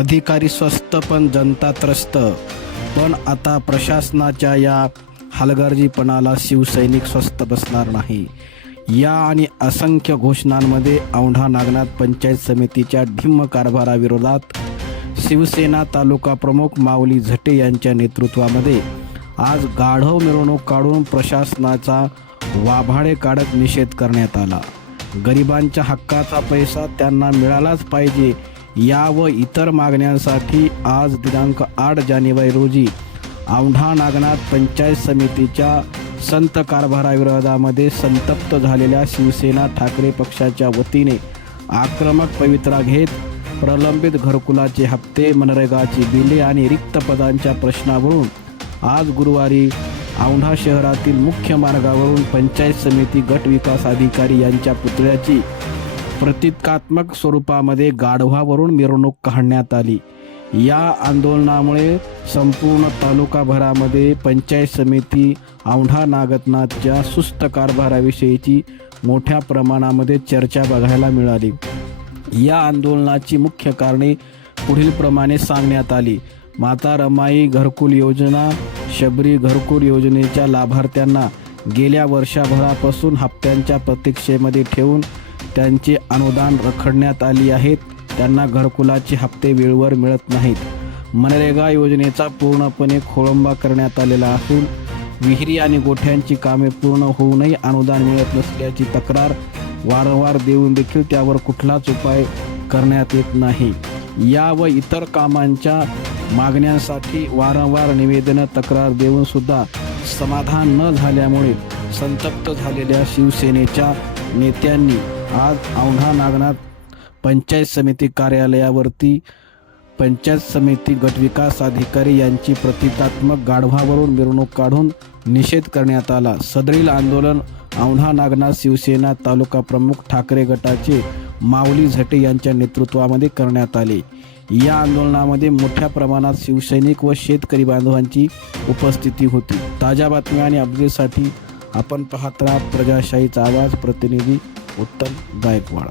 अधिकारी स्वस्त पण जनता त्रस्त. पण आता प्रशासनाच्या या हलगर्जीपणाला शिवसैनिक स्वस्त बसणार नाही. या आणि असंख्य घोषणांमध्ये औंढा नागनाथ पंचायत समितीच्या ढिम्म कारभाराविरोधात शिवसेना तालुका प्रमुख माऊली झटे यांच्या नेतृत्वामध्ये आज गाढव मिरवणूक काढून प्रशासनाचा वाभाडे काढत निषेध करण्यात आला. गरिबांच्या हक्काचा पैसा त्यांना मिळालाच पाहिजे या व इतर मागण्यांसाठी आज दिनांक 8 जानेवारी रोजी औंढा नागनाथ पंचायत समितीच्या संत कारभाराविरोधामध्ये संतप्त झालेल्या शिवसेना ठाकरे पक्षाच्या वतीने आक्रमक पवित्रा घेत प्रलंबित घरकुलाचे हप्ते, मनरेगाची बिले आणि रिक्त पदांच्या प्रश्नावरून आज गुरुवारी औंढा शहरातील मुख्य मार्गावरून पंचायत समिती गट विकास अधिकारी यांच्या पुतळ्याची प्रतिकात्मक स्वरूपामध्ये गाढवावरून मिरवणूक काढण्यात आली. या आंदोलनामुळे संपूर्ण तालुकाभरामध्ये पंचायत समिती औंढा नागनाथच्या सुस्त कारभाराविषयीची मोठ्या प्रमाणामध्ये चर्चा बघायला मिळाली. या आंदोलनाची मुख्य कारणे पुढील प्रमाणे सांगण्यात आली. माता रमाई घरकुल योजना, शबरी घरकुल योजनेच्या लाभार्थ्यांना गेल्या वर्षभरापासून हप्त्यांच्या प्रतीक्षेमध्ये ठेवून त्यांचे अनुदान रखडण्यात आली आहेत. त्यांना घरकुलाचे हप्ते वेळेवर मिळत नाहीत. मनरेगा योजनेचा पूर्णपणे खोळंबा करण्यात आलेला असून विहिरी आणि गोठ्यांची कामे पूर्ण होऊनही अनुदान मिळत नसल्याची तक्रार वारंवार देऊन देखील त्यावर कुठलाच उपाय करण्यात येत नाही. या व इतर कामांच्या मागण्यांसाठी वारंवार निवेदनं, तक्रार देऊन सुद्धा समाधान न झाल्यामुळे संतप्त झालेल्या शिवसेनेच्या नेत्यांनी आज औंढा नागनाथ पंचायत समिती कार्यालयावरती पंचायत समिती गटविकास अधिकारी यांची प्रतिकात्मक गाढवावरून मिरवणूक काढून निषेध करण्यात आला. सदरील आंदोलन औंढा नागनाथ शिवसेना तालुका प्रमुख ठाकरे गटाचे माऊली झटे यांच्या नेतृत्वामध्ये करण्यात आले. या आंदोलनामध्ये मोठ्या प्रमाणात शिवसैनिक व शेतकरी बांधवांची उपस्थिती होती. ताज्या बातम्या आणि अपडेटसाठी आपण पाहत राहा प्रजाशाहीचा आवाज. प्रतिनिधी उत्तम गायकवाड.